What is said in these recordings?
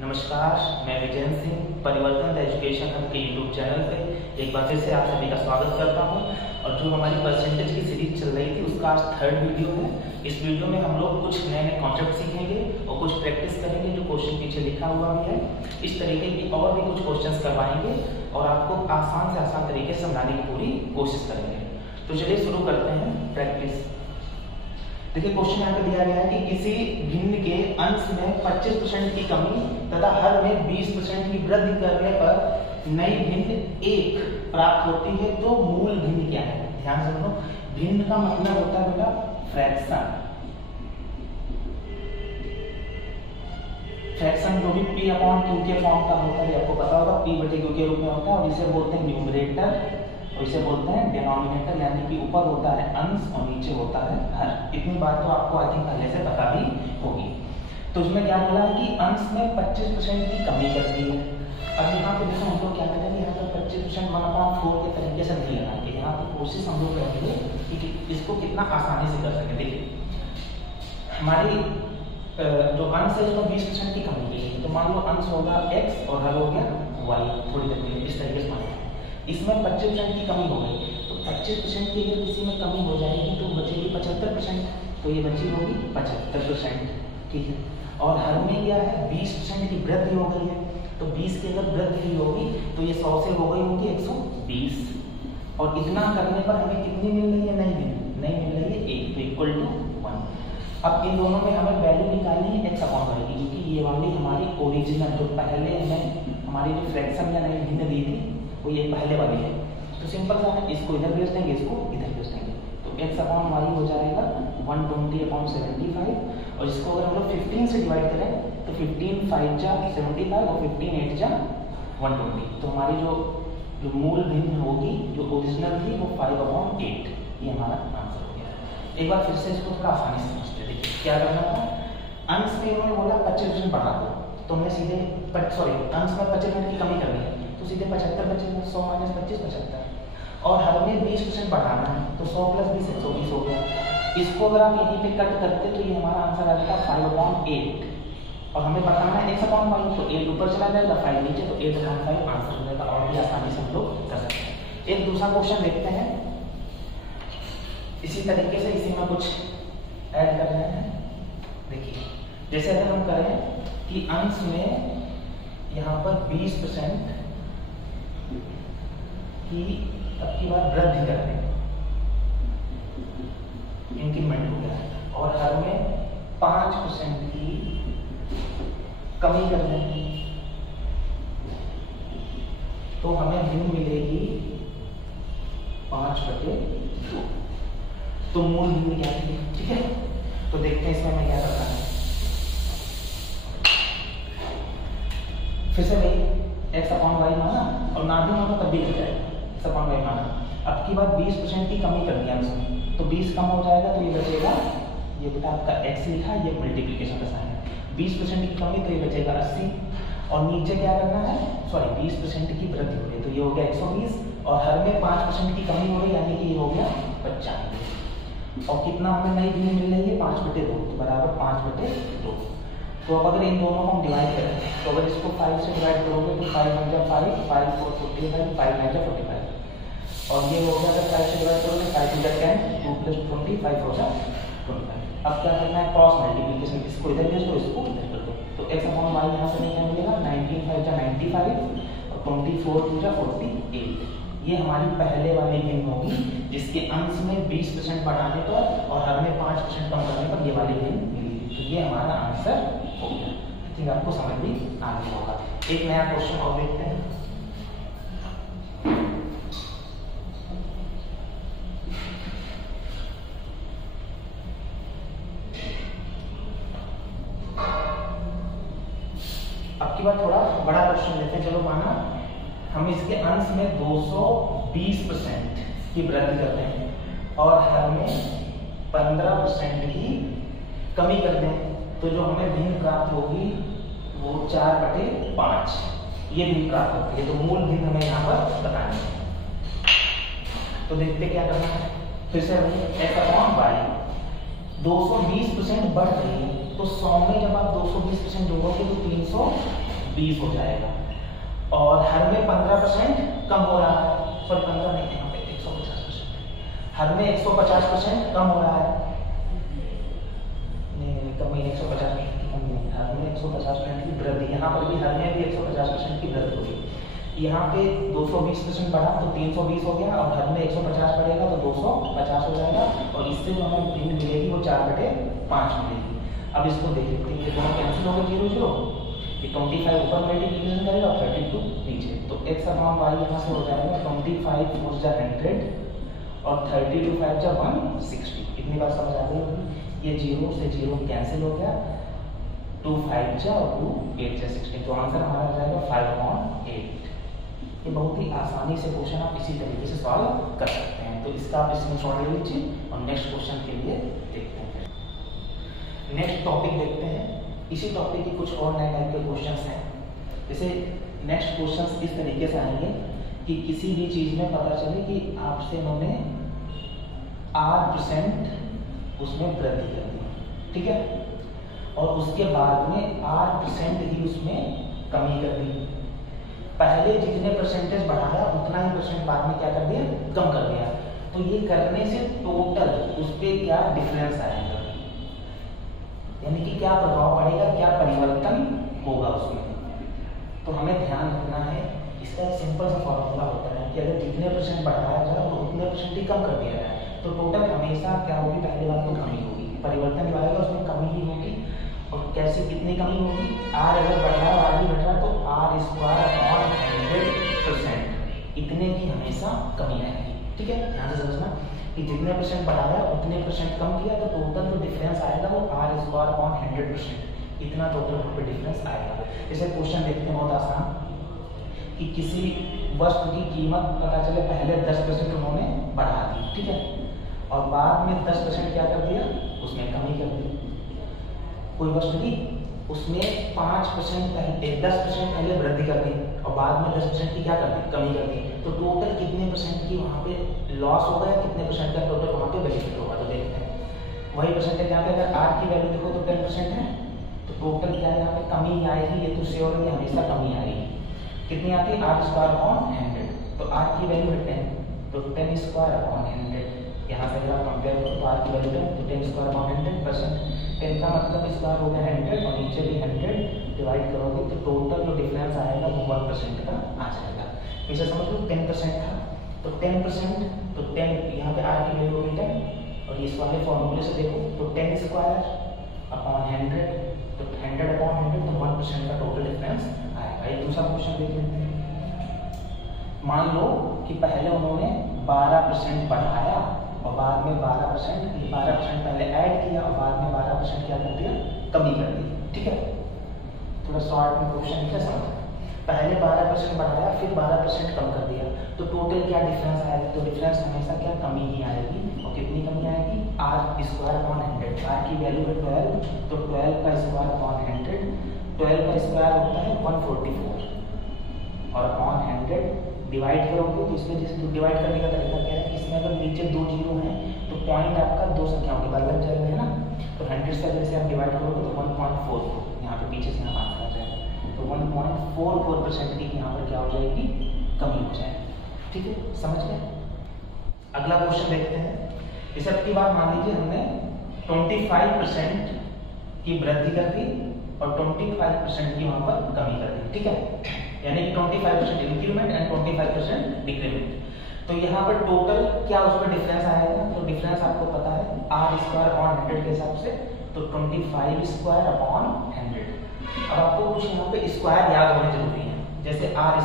नमस्कार, मैं विजय सिंह परिवर्तन एजुकेशन हब के यूट्यूब चैनल पे एक बार फिर से आप सभी का स्वागत करता हूं। और जो हमारी परसेंटेज की सीरीज चल रही थी उसका आज थर्ड वीडियो है। इस वीडियो में हम लोग कुछ नए नए कॉन्सेप्ट सीखेंगे और कुछ प्रैक्टिस करेंगे जो क्वेश्चन पीछे लिखा हुआ भी है। इस तरीके की और भी कुछ क्वेश्चंस करवाएंगे और आपको आसान से आसान तरीके से समझाने की पूरी कोशिश करेंगे। तो चलिए शुरू करते हैं प्रैक्टिस। देखिए क्वेश्चन यहाँ पे दिया गया है कि किसी भिन्न के अंश में 25% की कमी तथा हर में 20% की वृद्धि करने पर नई भिन्न 1 प्राप्त होती है, तो मूल भिन्न क्या है? ध्यान से सुनो, भिन्न का मतलब होता है बेटा फ्रैक्शन। फ्रैक्शन जो भी P/Q के फॉर्म का होता है, आपको पता होगा P/Q के रूप में होता है और इसे बोलते हैं न्यूमरेटर और इसे बोलते हैं डिनोमिनेटर, यानी कि ऊपर होता है अंश और नीचे होता है हर। इतनी बात तो आपको आई थिंक पहले से पता भी होगी। तो इसमें क्या बोला है कि अंश में 25% की कमी करती है। अब यहाँ पे देखो हम लोग क्या करेंगे, यहाँ पर 25% 1/4 के तरीके से नहीं लगाएंगे। यहाँ पर कोशिश हम लोग करेंगे कि इसको कितना आसानी से कर सके। देखिए हमारी जो अंश है इसमें 20% की कमी की है, तो मान लो अंश होगा x और हर हो गया y। थोड़ी देर इस तरीके से मानेंगे। इसमें 25% की कमी हो गई, तो 25% की अगर किसी में कमी हो जाएगी तो बचेगी 75%, तो ये बची होगी 75%। ठीक है, और हर में क्या है 20% की वृद्धि हो गई है, तो 20 की अगर वृद्धि होगी तो ये 100 से हो गई होगी 120। और इतना करने पर हमें कितनी मिल रही है? नहीं मिल रही है 1, तो इक्वल टू 1। अब इन दोनों में हमें वैल्यू निकालनी है x/y की, क्योंकि ये वाली हमारी ओरिजिनल जो पहले हमें हमारी जो फ्रैक्शन या नई भिन्न दी थी वो ये पहले वाली है। तो सिंपल सा है, इसको इधर भेज देंगे, इसको इधर भेज देंगे, तो x/y हो जाएगा 120/75। और इसको अगर हम लोग 15 से डिवाइड करें तो 15 5 जा 75 और 15 8 जा 120। तो हमारी जो मूल भिन्न होगी, जो ओरिजिनल थी, वो 5/8। ये हमारा आंसर हो गया। एक बार फिर से इसको थोड़ा आसानी से समझते। देखिए क्या करना था, अंश में इन्होंने बोला 25% बढ़ा दो, तो हमने सीधे अंश में 25% की कमी करनी है, तो सीधे 75 बचेगा। 100 - 25 75। और हर में 20% बढ़ाना है, तो 100 + 20 120 हो गया। इसको अगर आप यहीं पे कट करते तो ये हमारा आंसर आ जाता 5/8। और हमें बताना है x/y, तो 8 ऊपर चला जाएगा 5 नीचे, तो 8/5 आंसर हो जाएगा। और भी आसानी से हम लोग कर सकते हैं। एक दूसरा क्वेश्चन देखते हैं इसी तरीके से, इसी में कुछ ऐड कर रहे हैं। देखिए जैसे अगर हम करें कि अंश में यहाँ पर 20% की अब की बार वृद्धि कर दें, इंक्रीमेंट हो गया, और हर में 5% की कमी कर दें, तो हमें भिन्न मिलेगी 5/2। तो मूल भिन्न क्या है? ठीक है, तो देखते हैं इसमें मैं क्या करता हूं। फिर से वही x/y माना और ना भी माना तब भी हो जाएगा, x/y माना। अब की बात 20% की कमी करनी है अंश में, तो 20 कम हो जाएगा, तो ये बचेगा, ये बेटा आपका x लिखा, ये मल्टीप्लिकेशन का साइन है। 20% की कमी, तो ये बचेगा 80। और नीचे क्या करना है, 20% की वृद्धि हो गई, तो ये हो गया 120। और हर में 5% की कमी हो गई, यानी कि ये हो गया 95। और कितना हमें नई भिन्न मिल रही है? 5/2, तो बराबर 5/2। तो अब अगर इन दोनों को हम डिवाइड करें, तो अगर इसको 5 से डिवाइड करोगे तो 5 × 5 5 4 45 5 9 45। और ये हो गया अगर 5 से डिवाइड करोगे 5 × 10 2 + 20 5 हो जाए 25। अब क्या करना है, क्रॉस मल्टीप्लिकेशन, इसको इधर भेज दो, इसको इधर कर दो, तो x/y यहाँ से नहीं मिलेगा, 19 5 जा 95 और 24 2 जा 48। ये हमारी पहले वाली भिन्न होगी, जिसके अंश में 20% बढ़ाने पर और हर में 5% कम करने पर ये वाली भिन्न मिली। तो ये हमारा आंसर हो गया। आई थिंक आपको समझ भी आ गया होगा। एक नया क्वेश्चन और देखते हैं। अब की बार थोड़ा बड़ा क्वेश्चन लेते हैं। चलो माना हम इसके अंश में 220% की वृद्धि करते हैं और हर में 15% की कमी कर दें, तो जो हमें भिन्न प्राप्त होगी वो 4/5 ये भिन्न प्राप्त होती है। तो मूल भिन्न हमें यहाँ पर बतानी है। तो देखते क्या करना है, फिर से x/y 220% बढ़ रही है, तो 100 में जब आप 220% जोड़ोगे तो 20 हो जाएगा। और हर में 15% कम हो रहा है, सॉरी 15 नहीं, यहाँ पे 150%, हर में 150% कम हो रहा है, नहीं कमी 150% की कमी नहीं, हर में 150% की वृद्धि, यहाँ पर भी हर में भी 150% की वृद्धि होगी। यहाँ पे 220% बढ़ा तो 320 हो गया, और हर में 150 बढ़ेगा तो 250 हो जाएगा, और इससे जो हमें लिमिट मिलेगी वो 4/5 मिलेगी। अब इसको देख लेते हैं, ये दोनों कैंसिल हो गए 0 0, ये 25 ऊपर मल्टीप्लिकेशन करेगा और 32 नीचे, तो x अपॉन y यहाँ से हो जाएगा 25 4 जा 100 और 32 5 जा 160। इतनी बात समझ आ गई होगी। ये 0 से 0 कैंसिल हो गया, 2 5 जा और 2 8 जा 16, तो आंसर हमारा आ जाएगा 5/8। ये बहुत ही आसानी से क्वेश्चन आप इसी तरीके से सॉल्व कर सकते हैं, तो इसका आप स्क्रीनशॉट ले लीजिए और नेक्स्ट क्वेश्चन के लिए देखते हैं। नेक्स्ट टॉपिक देखते हैं, इसी टॉपिक की कुछ और नए टाइप के क्वेश्चंस हैं। जैसे नेक्स्ट क्वेश्चंस इस तरीके से आएंगे कि किसी भी चीज में पता चले कि आपसे उन्होंने R% उसमें वृद्धि कर दी, ठीक है, और उसके बाद में R% ही उसमें कमी कर दी। पहले जितने परसेंटेज बढ़ाया उतना ही परसेंट बाद में क्या कर दिया, कम कर दिया। तो ये करने से टोटल उस पर क्या डिफरेंस आएगा, यानी कि क्या प्रभाव पड़ेगा, क्या परिवर्तन होगा उसमें। तो हमें ध्यान रखना है, इसका एक सिंपल सा फॉर्मूला होता है कि अगर जितने परसेंट बढ़ाया जाए तो उतने परसेंट ही कम कर दिया जाए, तो टोटल हमेशा क्या होगी, पहली बात तो कमी होगी, परिवर्तन जो आएगा उसमें कमी ही होगी। और कैसे, कितनी कमी होगी, R अगर बढ़ रहा है R भी घट रहा है तो R² 100% इतने की हमेशा कमी आएगी, ठीक है। ध्यान से समझना कि जितने परसेंट बढ़ाया उतने परसेंट कम किया तो टोटल जो डिफरेंस आएगा वो R² 100%, इतना टोटल वहाँ पे डिफरेंस आएगा। जैसे क्वेश्चन देखते हैं बहुत आसान, कि किसी वस्तु की कीमत पता चले पहले 10% उन्होंने बढ़ा दी, ठीक है, और बाद में 10% क्या कर दिया, उसमें कमी कर दी। कोई वस्तु की उसमें 5% पहले 10% पहले वृद्धि कर दी और बाद में 10% की क्या कर दी, कमी कर दी, तो टोटल कितने परसेंट की वहाँ पे लॉस होगा या कितने परसेंट का टोटल वहाँ पे बेनिफिट होगा। तो देखते हैं वही परसेंटेज यहाँ पे, अगर R की वैल्यू देखो तो 10% है, तो टोटल क्या है यहाँ पे कमी आएगी, ये तो श्योर है हमेशा कमी आएगी। कितनी आती है, R²/100, तो R की वैल्यू है 10, तो 10²/100, यहाँ से अगर आप कंपेयर करो तो R की वैल्यू 10, तो 10²/100%, 10 का मतलब स्क्वायर हो गया 100 और नीचे भी 100, डिवाइड करोगे तो टोटल जो डिफरेंस आएगा वो 1% का आ जाएगा। इसे समझ लो 10% था, तो 10%, तो 10 यहाँ पे R की वैल्यू होगी 10, और इस वाले फॉर्मूले से देखो तो 10² अपॉन 100, तो 100/100 तो 1% का टोटल डिफरेंस आएगा। एक दूसरा क्वेश्चन देख लेते हैं। मान लो कि पहले उन्होंने 12% बढ़ाया और बाद में 12% पहले ऐड किया और बाद में 12% क्या कर दिया, कमी कर दी, ठीक है। थोड़ा शॉर्ट में क्वेश्चन क्या समझ, पहले 12% बढ़ाया फिर 12% कम कर दिया, तो टोटल क्या डिफरेंस आएगा, तो डिफरेंस हमेशा क्या, कमी ही आएगी। और कितनी कमी आएगी, R²/100, R की वैल्यू है 12, तो 12² 12 होता है 144 और अपॉन 100 डिवाइड करोगे तो इसमें जैसे डिवाइड करने का तरीका क्या है, इसमें अगर नीचे 2 जीरो हैं तो पॉइंट आपका 2 संख्याओं के बराबर जाएगा, है ना, तो 100 से अगर आप डिवाइड करोगे तो 1.44, यहाँ पे पीछे से यहाँ बात कर जाएगा, तो 1.44% की यहाँ पर क्या हो जाएगी, कमी हो जाएगी, ठीक है, समझ गए। अगला क्वेश्चन देखते हैं। इस अब की बात मान लीजिए हमने 25% की वृद्धि कर दी और 25% की वहां पर कमी कर दी, ठीक है, यानी कि 25% इंक्रीमेंट एंड 25% डिक्रीमेंट। तो यहाँ पर टोटल क्या उस पर डिफरेंस आएगा, तो डिफरेंस आपको पता है R²/100 के हिसाब से, तो 25²/100। अब आपको कुछ यहाँ पे स्क्वायर याद होने जरूरी है, जैसे R²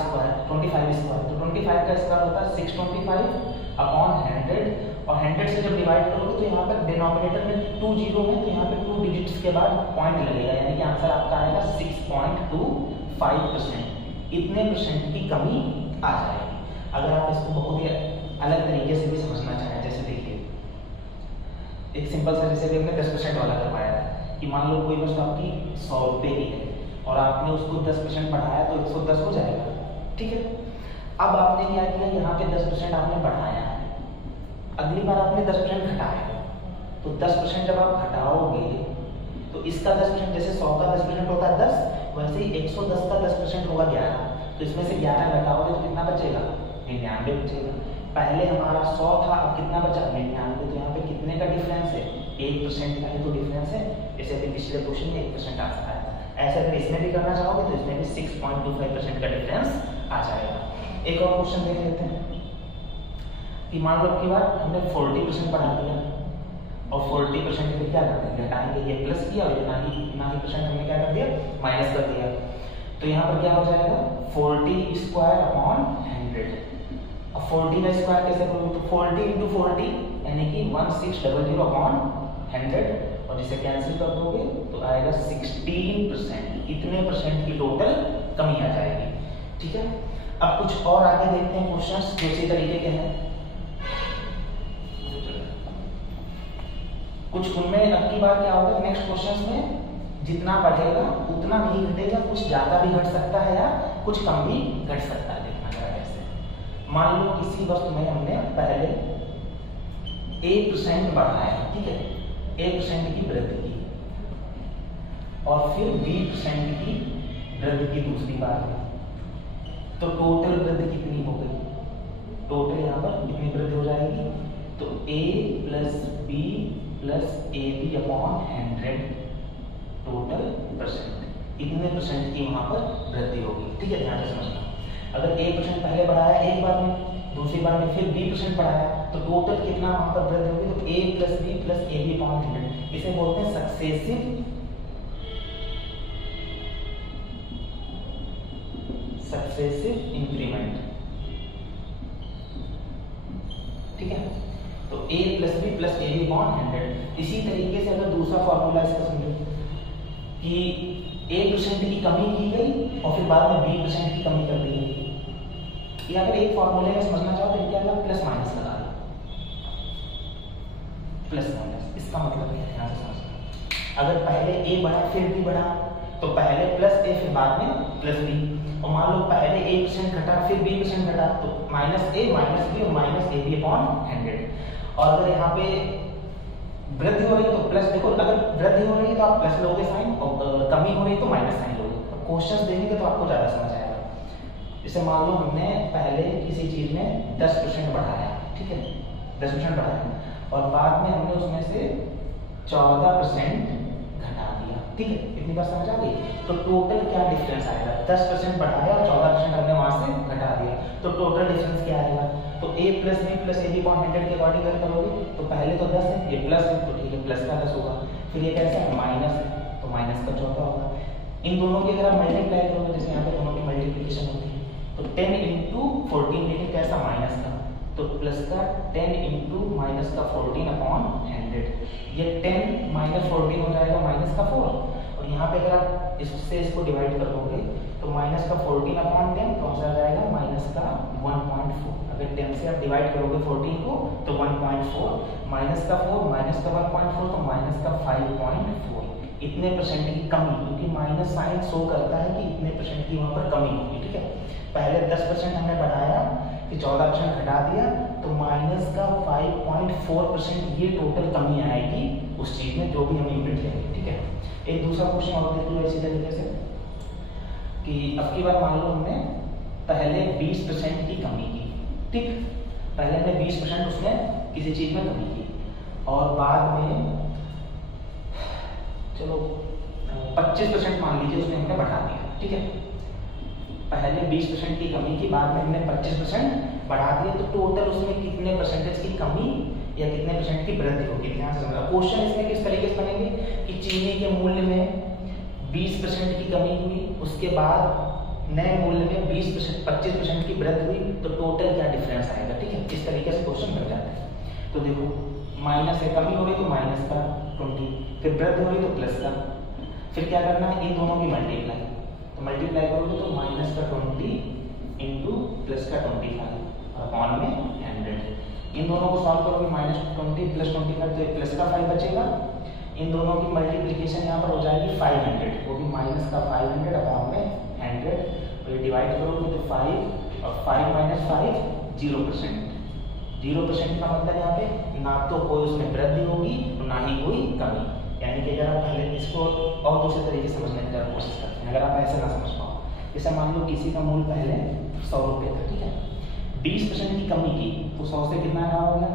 25², तो 25 का स्क्वायर होता है 625/100 और 100 से जब डिवाइड करोगे तो यहाँ पर डिनोमिनेटर में 2 जीरो है, तो यहाँ पे 2 डिजिट्स के बाद पॉइंट लगेगा, यानी कि आंसर आपका आएगा 6.25%, इतने परसेंट की कमी आ जाएगी। अगर आप इसको बहुत ही अलग तरीके से भी समझना चाहें, जैसे देखिए एक सिंपल सा, जैसे हमने 10% वाला करवाया था कि मान लो कोई वस्तु आपकी 100 रुपये की है और आपने उसको 10% बढ़ाया तो 110 हो जाएगा, ठीक है। अब आपने क्या किया, यहाँ पे 10% आपने बढ़ाया है, अगली बार आपने 10% घटाया, तो 10% जब आप घटाओगे तो इसका 10%, जैसे 100 का 10% होता है 10, वैसे ही 110 का 10% होगा 11, तो इसमें से 11 घटाओगे तो कितना बचेगा? 99 बचेगा। पहले हमारा 100 था, अब कितना बचा? 99। तो यहाँ पे कितने का डिफरेंस है? 1% का ही तो डिफरेंस है। जैसे अभी पिछले क्वेश्चन में 1% आ सकता है, ऐसे अगर इसमें भी करना चाहोगे तो इसमें भी 6.25% का डिफरेंस आ जाएगा। एक और क्वेश्चन देख लेते हैं कि मान लो की बार हमने 40% बढ़ा दिया और 40% फिर क्या कर देंगे? घटाएंगे, ये प्लस किया और ना ही परसेंट हमने क्या कर दिया? माइनस कर दिया। तो यहाँ पर क्या हो जाएगा? 40 स्क्वायर अपॉन 100। अब 40 का स्क्वायर कैसे करोगे? तो 40 इंटू 40 यानी कि 1600 अपॉन 100 और जिसे कैंसिल कर दोगे तो आएगा 16%। इतने परसेंट की टोटल कमी आ जाएगी। ठीक है, अब कुछ और आगे देखते हैं क्वेश्चंस जो इसी तरीके के हैं। कुछ उनमें अब की बार क्या होगा, नेक्स्ट क्वेश्चंस में जितना बढ़ेगा उतना नहीं घटेगा, कुछ ज्यादा भी घट सकता है या कुछ कम भी घट सकता है। देखना जरा कैसे। मान लो किसी वस्तु में हमने पहले 1% बढ़ाया, ठीक है, 1% की वृद्धि की और फिर 20% की वृद्धि की दूसरी बार में, तो टोटल वृद्धि कितनी हो गई? टोटल यहाँ पर कितनी वृद्धि हो जाएगी? तो a plus b plus a b upon 100 total percent, इतने परसेंट की वहां पर वृद्धि होगी। ठीक है, ध्यान से समझना। अगर 1% पहले बढ़ाया एक बार में, दूसरी बार में फिर 20% बढ़ाया तो टोटल कितना वहां पर वृद्धि होगी? तो a plus b plus a b upon 100। इसे बोलते हैं सक्सेसिव इंक्रीमेंट। ठीक है, तो a plus b plus a b upon 100। इसी तरीके से अगर दूसरा फॉर्मूला इसका समझो कि 1% की कमी की गई और फिर बाद में 20% की कमी कर दी गई, या अगर एक फॉर्मूले में समझना चाहो तो क्या लगा? प्लस माइनस लगा दो, प्लस माइनस। इसका मतलब है, ध्यान से समझना, अगर पहले a बढ़ा फिर b बढ़ा तो पहले प्लस a फिर बाद में प्लस b, और मान लो पहले 1% घटा फिर 20% घटा तो माइनस a माइनस b और माइनस ए बी अपॉन 100। और अगर यहाँ पे वृद्धि हो रही तो प्लस, देखो अगर वृद्धि हो रही है तो आप प्लस लोगे साइन और कमी हो रही है तो माइनस साइन लोगे। तो क्वेश्चंस देखेंगे तो आपको ज्यादा समझ आएगा। जैसे मान लो हमने पहले किसी चीज में 10% बढ़ाया, ठीक है, 10% बढ़ाया और बाद में हमने उसमें से 14% घटा दिया। ठीक है, इतनी बात समझ आ गई? तो टोटल क्या डिफरेंस आएगा? 10% बढ़ाया और 14% हमने वहां से घटा दिया, तो टोटल डिफरेंस क्या आएगा? तो a plus b plus a b upon 100 के अकॉर्डिंग अगर करोगे तो पहले तो 10 है, ये प्लस है तो ठीक है प्लस का 10 होगा, फिर ये कैसा है? माइनस है तो माइनस का 14 होगा। इन दोनों की अगर आप मल्टीप्लाई करोगे, जैसे यहाँ पे दोनों की मल्टीप्लिकेशन होती है तो 10 इंटू 14, लेकिन कैसा? माइनस का, तो प्लस का 10 इंटू माइनस का 14 अपॉन 100। ये 10 माइनस 14 हो जाएगा माइनस का 4, और यहाँ पे अगर आप इससे इसको डिवाइड कर दोगे तो माइनस का 14 अपॉन 10 कौन सा आ जाएगा? माइनस का 1.4। अगर 10 से आप डिवाइड करोगे 14 को तो 1.4, माइनस का 4 माइनस का 1.4 तो माइनस का 5.4। इतने परसेंट की कमी, क्योंकि माइनस साइन शो करता है कि इतने परसेंट की वहां पर कमी होगी। ठीक है, पहले 10% हमने बढ़ाया फिर 14% घटा दिया तो माइनस का 5.4% ये टोटल कमी आएगी उस चीज में जो भी हम यूनिट लेंगे। ठीक है, एक दूसरा क्वेश्चन और देख लो इसी तरीके से कि अब की बार मान लो हमने पहले 20% की कमी की, ठीक, पहले हमने 20% उसमें किसी चीज में कमी की और बाद में चलो 25% मान लीजिए उसमें हमने बढ़ा दिया। ठीक है, पहले 20% की कमी की, बाद में हमने 25% बढ़ा दिया, तो टोटल उसमें कितने परसेंटेज की कमी या कितने परसेंट की वृद्धि होगी? ध्यान से समझना। क्वेश्चन इसमें किस तरीके से बनेंगे कि चीनी के मूल्य में 20% की कमी हुई, उसके बाद नए मूल्य में 20% 25% की वृद्धि हुई, तो टोटल क्या डिफरेंस आएगा? ठीक है, इस तरीके से क्वेश्चन बन जाता है। तो देखो माइनस है, कमी हो रही तो माइनस का 20, फिर वृद्धि हो रही तो प्लस का, फिर क्या करना है? इन दोनों की मल्टीप्लाई, तो मल्टीप्लाई करोगे तो माइनस का 20 इंटू प्लस का 25 अपॉन में 100। इन दोनों को सॉल्व करोगे -20 प्लस 25 तो प्लस का 5 बचेगा। इन दोनों की मल्टीप्लिकेशन यहाँ पर हो जाएगी 500, वो भी माइनस का 500 अपॉन में 100, और ये डिवाइड करोगे तो 5 और 5 माइनस 5 0%। 0% का मतलब यहाँ पे ना तो कोई उसमें वृद्धि होगी ना ही कोई कमी। यानी कि अगर आप पहले इसको और दूसरे तरीके से समझने की कोशिश करते हैं, अगर आप ऐसे ना समझ पाओ, जैसे मान लो किसी का मूल पहले 100 रुपये था, ठीक है, 20% की कमी की तो 100 से कितना कहा होगा,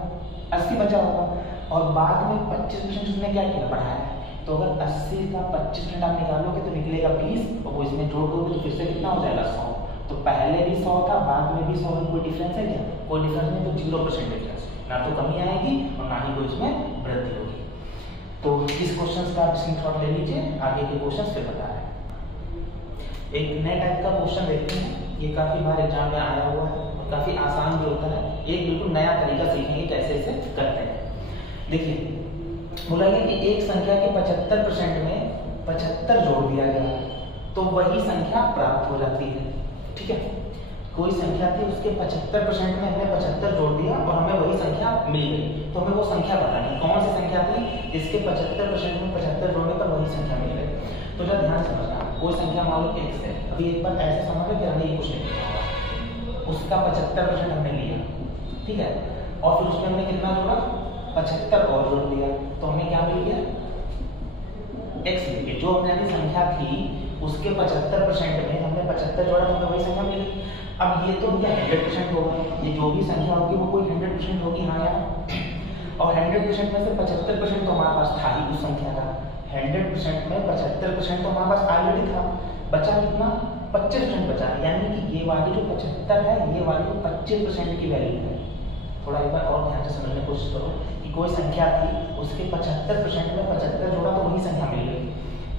80 बचा होगा, और बाद में 25% उसने क्या किया, बढ़ाया। तो अगर 80 का 25% आप निकालोगे तो निकलेगा 20, और वो इसमें जोड़ दोगे तो फिर से कितना हो जाएगा, 100। तो पहले भी 100 था, बाद में भी 100 है, कोई डिफरेंस है क्या, कोई डिफरेंस नहीं, तो 0% डिफरेंस, ना तो कमी आएगी और ना ही कोई इसमें वृद्धि होगी। तो इस क्वेश्चन का आप स्क्रीनशॉट ले लीजिए, आगे के क्वेश्चन फिर बता रहे हैं। एक नए टाइप का क्वेश्चन देखते हैं, ये काफी बार एग्जाम में आया हुआ है और काफी आसान भी होता है, एक बिल्कुल नया तरीका सीखेंगे कैसे इसे करते हैं। देखिए बोला गया कि एक संख्या के 75% में 75 जोड़ दिया गया तो वही संख्या प्राप्त हो जाती है, ठीक है। कोई संख्या थी, उसके 75% में हमने 75 जोड़ दिया और हमें वही संख्या मिल गई, तो हमें वो संख्या बतानी है, कौन सी संख्या थी जिसके 75% में 75 जोड़ने पर वही संख्या मिल गई। तो जरा ध्यान समझना, कोई संख्या मान लो x है, अभी एक बार ऐसे समझो कि हमने ये कुछ नहीं लिया, उसका 75% हमने लिया, ठीक है, और फिर उसमें हमने कितना जोड़ा, 75 और जोड़ दिया, तो हमें क्या मिल गया, x मिल गया। जो हमने संख्या थी उसके 75% में हमने 75 जोड़ा तो हमें वही संख्या मिल गई। अब ये तो भैया 100% होगा, ये जो भी संख्या होगी वो कोई 100% होगी, हाँ यार, और 100% में से 75% तो हमारे पास था ही उस संख्या का, 100% में 75% तो हमारे पास ऑलरेडी था, बचा कितना, 25% बचा, यानी कि ये वाली जो 75 है, ये वाली जो 25% की वैल्यू है। थोड़ा एक बार और ध्यान से समझने की कोशिश करो कि कोई संख्या थी, उसके 75% में 75 जोड़ा तो वही संख्या मिल गई,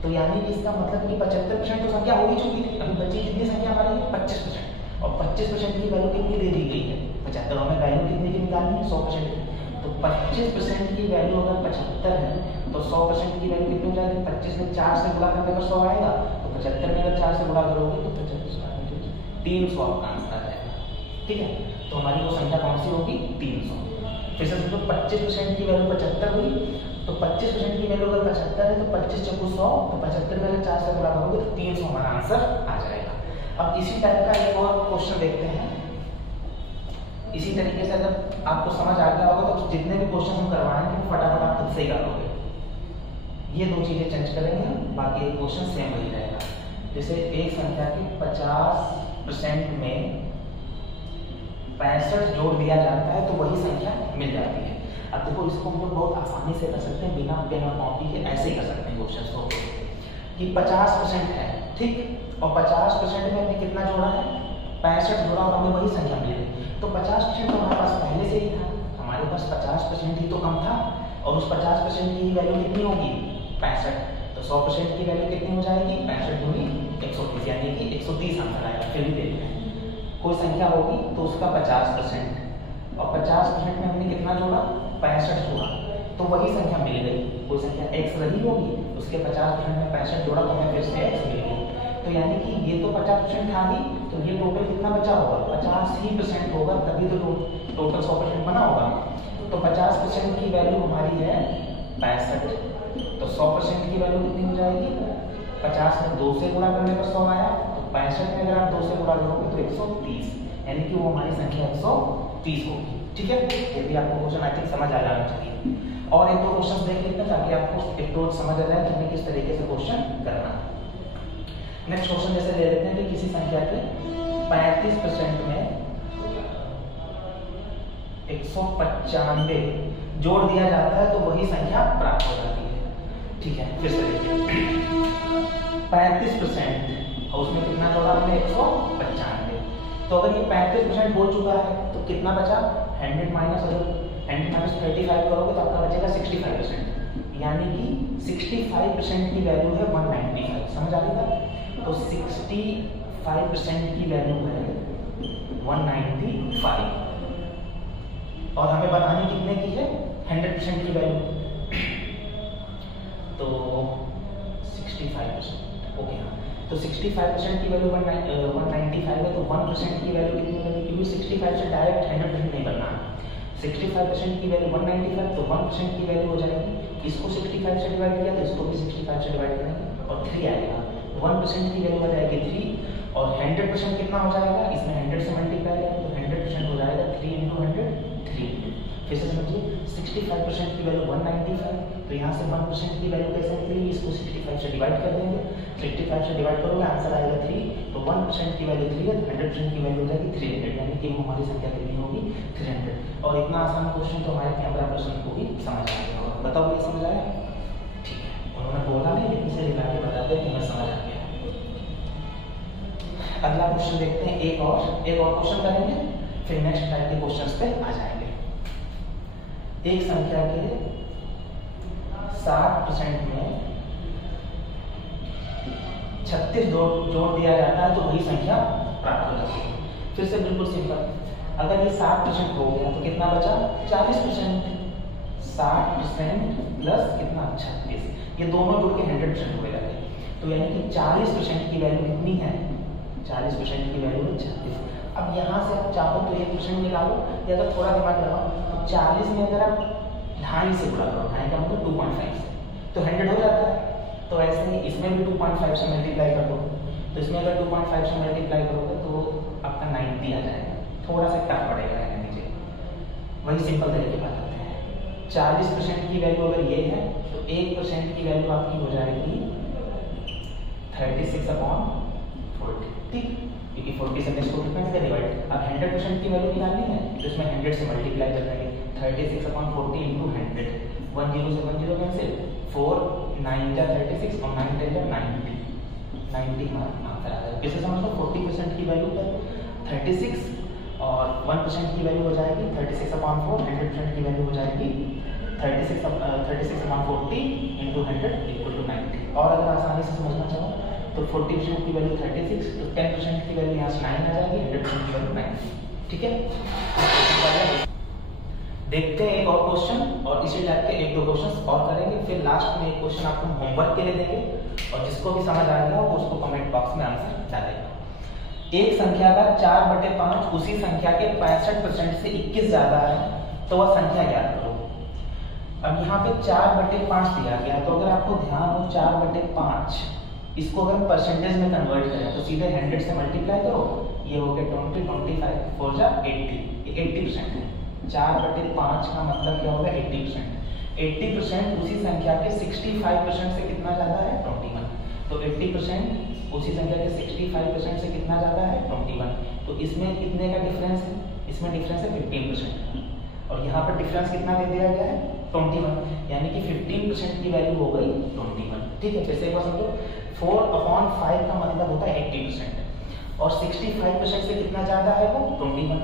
तो यानी कि इसका मतलब कि 75% तो संख्या हो ही चुकी थी, अभी बची कितनी संख्या हमारी है, 25%, और 25% की वैल्यू कितनी दे दी गई है, 75, में वैल्यू कितनी की निकालनी है, 100%। तो 25% की वैल्यू अगर 75 है तो 100% की वैल्यू कितनी हो जाएगी, 25 में 4 से गुणा करने पर 100 आएगा, तो 75 में अगर 4 से गुणा करोगे तो 300 आपका आंसर आएगा, ठीक है। तो हमारी वो संख्या कौन सी होगी, 300। फिर से समझो 25% की वैल्यू 75 हुई, तो 25% की वैल्यू अगर 75 है तो 25 चौको 100, तो 75 में अगर 4 से गुणा करोगे तो 300 हमारा आंसर आ जाएगा। अब इसी टाइप का एक और क्वेश्चन देखते हैं, इसी तरीके से अगर आपको समझ आ गया होगा तो जितने भी क्वेश्चन हम करवाएंगे वो फटाफट आप खुद से ही कर लोगे। ये दो चीजें चेंज करेंगे, बाकी एक क्वेश्चन सेम वही रहेगा। जैसे एक संख्या की 50% में 65 जोड़ दिया जाता है तो वही संख्या मिल जाती है। अब देखो इसको हम लोग बहुत आसानी से कर सकते हैं, बिना पेन और कॉपी के ऐसे ही कर सकते हैं क्वेश्चन को, कि 50% है, ठीक, और 50% में हमने कितना जोड़ा है, 65 जोड़ा और हमें वही संख्या मिल गई। तो 50% तो हमारे पास पहले से ही था, हमारे पास 50% ही तो कम था, और उस 50% की वैल्यू कितनी होगी, 65, तो 100% की वैल्यू कितनी हो जाएगी, 65 दूनी 130, यानी कि 130 आंसर आएगा। फिर भी देखते हैं, कोई संख्या होगी तो उसका 50%, और 50% में हमने कितना जोड़ा, 65 जोड़ा, तो वही संख्या मिल गई। कोई संख्या x रही होगी, उसके 50% में 65 जोड़ा तो हमें फिर से x मिल गई। तो यानी कि ये तो 50% था ही, तो ये टोटल कितना बचा होगा, 50% होगा, तभी तो टोटल 100% बना होगा। तो 50% की वैल्यू हमारी है 65, तो 100% की वैल्यू कितनी हो जाएगी, 50 में 2 से गुणा करने पर 100 आया, तो 65 में अगर आप 2 से गुणा करोगे तो 130, यानी कि वो हमारी संख्या 130 होगी, ठीक है। ये भी आपको क्वेश्चन आई थिंक समझ आ जाना चाहिए। और एक दो क्वेश्चन देख लेते हैं ताकि आपको अप्रोच समझ आ जाए कि हमें किस तरीके से क्वेश्चन करना है। नेक्स्ट क्वेश्चन जैसे ले लेते हैं कि किसी संख्या के 35% में 195 जोड़ दिया जाता है तो वही संख्या प्राप्त हो जाती है, ठीक है। फिर से देखिए 35% और उसमें कितना जोड़ा हमने, 195, तो अगर ये 35% हो चुका है तो कितना बचा, 100 माइनस 35 करोगे तो आपका बचेगा 65%, यानी कि 65% की वैल्यू है 195, समझ आ गया। तो 65% की वैल्यू है 195, और हमें बनानी कितने की है, 100% की वैल्यू, तो 65%, ओके हाँ। तो 65% की वैल्यू 195 है, तो 1% की वैल्यू कितनी होगी, क्योंकि 65 से डायरेक्ट 100% नहीं बनना, 65% की वैल्यू 195, तो 1% की वैल्यू हो जाएगी, इसको 65 से डिवाइड किया तो इसको भी 65 से डिवाइड करेंगे और 3 आएगा, 1% की वैल्यू आ जाएगी 3, और 100% कितना हो जाएगा, इसमें 100 से मल्टीप्लाई है तो 100% हो जाएगा 3 × 100 3। फिर से समझिए 65% की वैल्यू 195 तो यहाँ से 1% की वैल्यू कैसे निकलेगी, इसको 65 से डिवाइड कर देंगे, 65 से डिवाइड करोगे आंसर आएगा 3, तो 1% की वैल्यू 3 है, 100% की वैल्यू हो जाएगी 300, यानी कि हमारी संख्या कितनी होगी 300। और इतना आसान क्वेश्चन तो हमारे कैमरा पर्सन को भी समझ आ गया होगा। बताओ ये समझ आया? ठीक है, उन्होंने बोला नहीं लेकिन इसे लिखा के बताते हैं, हमें समझ आ गया। अगला क्वेश्चन देखते हैं, एक और क्वेश्चन करेंगे, फिर नेक्स्ट टाइप के क्वेश्चंस पे आ जाएंगे। एक संख्या के 60% में 36 जोड़ दिया जाता है तो वही संख्या प्राप्त हो जाती है। फिर से बिल्कुल सिंपल, अगर ये 60% हो गया तो कितना बचा 40%, 60% प्लस कितना 36, ये दोनों जुड़ के 100% हो जाते हैं। तो यानी कि 40% की वैल्यू कितनी है, 40% की वैल्यू है 36। अब यहाँ से आप चाहो तो 1% निकालो, या अगर थोड़ा दिमाग लगाओ तो 40 में अगर आप 2.5 से गुणा करो, 2.5 का मतलब 2.5 से, तो 100 हो जाता है। तो ऐसे ही इसमें भी 2.5 से मल्टीप्लाई कर दो, तो इसमें अगर 2.5 से मल्टीप्लाई करोगे तो आपका 90 आ जाएगा। थोड़ा सा टफ पड़ेगा है नीचे, वही सिंपल तरीके बात करते हैं। 40% की वैल्यू अगर ये है तो 1% की वैल्यू आपकी हो जाएगी 36/40, ठीक, क्योंकि 40 से इसको कितना से डिवाइड। अब 100% की वैल्यू निकालनी है तो इसमें 100 से मल्टीप्लाई कर देंगे, 36/40 इंटू 100, 1 0 से 1 0 कैंसिल, 4 9 जा 36 और 9 10 जा 90, 90 हमारा आंसर आ जाएगा। कैसे समझ लो, 40% की वैल्यू है 36 और 1% की वैल्यू हो जाएगी 36/4, 100% की वैल्यू हो जाएगी 36/40 इंटू 100 इक्वल टू 90। और अगर आसानी से समझना चाहो तो 40% की वैल्यू 36, तो 10% की वैल्यू यहाँ से 9 आ जाएगी, 100% की वैल्यू 90, ठीक है। देखते हैं एक और क्वेश्चन और इसी टाइप के 1-2 क्वेश्चन और करेंगे, फिर लास्ट में एक क्वेश्चन आपको होमवर्क के लिए देंगे और जिसको भी समझ आ गया वो उसको कमेंट बॉक्स में आंसर डालेगा। एक संख्या का 4/5 उसी संख्या के 65% से 21 ज्यादा है तो वह संख्या ज्ञात करो। अब यहाँ पे 4/5 दिया गया, तो अगर आपको ध्यान हो 4/5 इसको अगर हम परसेंटेज में कन्वर्ट करें तो सीधे 100 से मल्टीप्लाई करो, ये हो गया 20, 25, 4 जा 80, ये 80% है। 4/5 का मतलब क्या होगा 80%, 80% उसी संख्या के 65% से कितना ज्यादा है 21, तो 80% उसी संख्या के 65% से कितना ज्यादा है 21, तो इसमें कितने का डिफरेंस है, इसमें डिफरेंस है 15% और यहाँ पर डिफरेंस कितना दे दिया गया है 21, यानी कि 15% की वैल्यू हो गई 21, ठीक है। जैसे एक बार समझो 4/5 का मतलब होता है 80% और 65% से कितना ज्यादा है वो 21,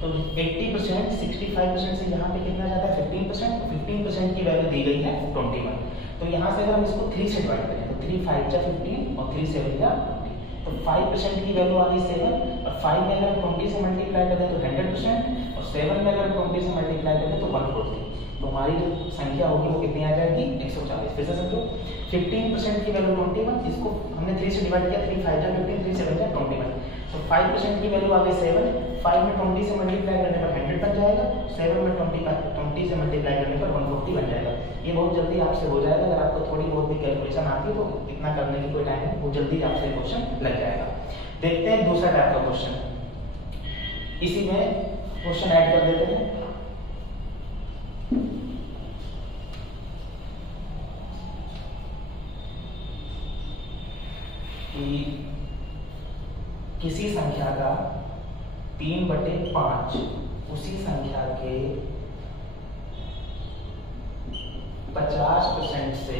तो 80% 65% से यहाँ पे कितना ज्यादा है 15%, तो 15% की वैल्यू दी गई है 21, तो यहाँ से अगर हम इसको 3 से डिवाइड करें तो 3 5 जा 15 और 3 7 जा 20, तो 5% की वैल्यू आ गई 7 और 5 में अगर 20 से मल्टीप्लाई करें तो 100% और 7 में अगर 20 से मल्टीप्लाई करें तो 140, तो हमारी जो संख्या होगी वो कितनी आ जाएगी 140। फिर से समझो 15% की वैल्यू 21, इसको हमने 3 से डिवाइड किया, 3 5 जा 15, 3 7 जा 21, तो 5% की वैल्यू आ गई 7, 5 में 20 से मल्टीप्लाई करने पर 100 बन जाएगा, 7 में 20 से मल्टीप्लाई करने पर 140 बन जाएगा। ये बहुत जल्दी आपसे हो जाएगा, अगर आपको थोड़ी बहुत भी कैलकुलेशन आती है तो इतना करने की कोई टाइम नहीं, वो जल्दी आपसे क्वेश्चन लग जाएगा। देखते हैं दूसरा टाइप का क्वेश्चन, इसी में क्वेश्चन ऐड कर देते हैं। किसी संख्या का 3/5 उसी संख्या के 50% से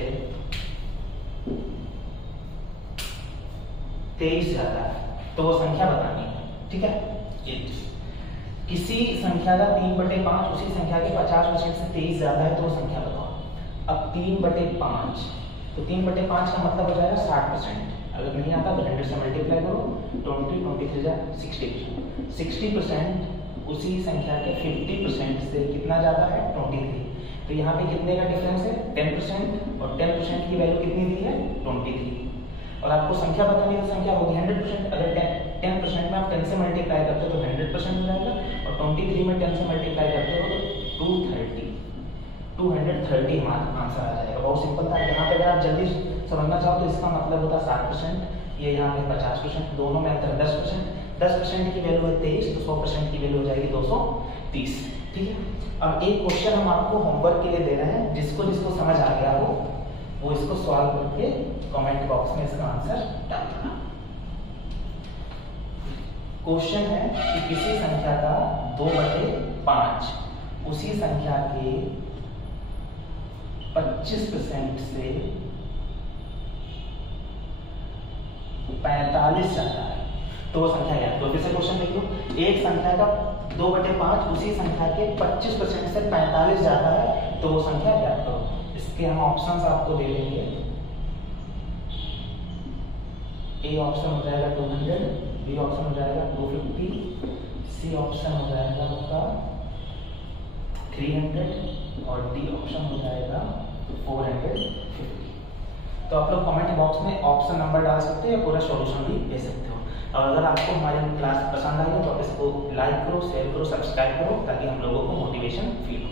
23 ज्यादा है तो वो संख्या बतानी है, ठीक है। किसी संख्या का 3/5 उसी संख्या के 50% से 23 ज्यादा है तो वो संख्या बताओ। अब 3/5, तो 3/5 का मतलब हो जाएगा 60%, अगर नहीं आता तो 100 से मल्टीप्लाई करो, 20 23 जा 60%, 60% उसी संख्या के 50% से कितना ज्यादा है 23, तो यहाँ पे कितने का डिफरेंस है 10% और 10% की वैल्यू कितनी दी है 23, और आपको संख्या बतानी है तो संख्या होगी 100%, अगर 10% में आप 10 से मल्टीप्लाई करते हो तो 100% हो जाएगा और 23 में 10 से मल्टीप्लाई करते हो तो 230 हमारा आंसर आ जाएगा। बहुत सिंपल था। यहाँ पे अगर आप जल्दी समझना चाहो तो इसका मतलब होता है 60%, ये यहाँ पे 50%, दोनों में अंतर 10%, 10% की वैल्यू है 23, तो 100% की वैल्यू हो जाएगी 230, ठीक है। अब एक क्वेश्चन हम आपको होमवर्क के लिए दे रहे हैं, जिसको जिसको समझ आ गया हो वो इसको सॉल्व करके कमेंट बॉक्स में इसका आंसर डालना। क्वेश्चन है कि किसी संख्या का 2/5 उसी संख्या के 25% से 45 जाता है, तो वो संख्या याद करो। फिर से क्वेश्चन देख लो, एक संख्या का 2/5 उसी संख्या के 25% से 45 जाता है, तो वो संख्या याद करो। इसके हम ऑप्शंस आपको दे देंगे। ए ऑप्शन हो जाएगा 200, बी ऑप्शन हो जाएगा 250, सी ऑप्शन हो जाएगा आपका 300 और डी ऑप्शन हो जाएगा 450। तो आप लोग कमेंट बॉक्स में ऑप्शन नंबर डाल सकते हो या पूरा सॉल्यूशन भी दे सकते हो। और अगर आपको हमारी क्लास पसंद आई हो तो आप इसको लाइक करो, शेयर करो, सब्सक्राइब करो, ताकि हम लोगों को मोटिवेशन फील हो।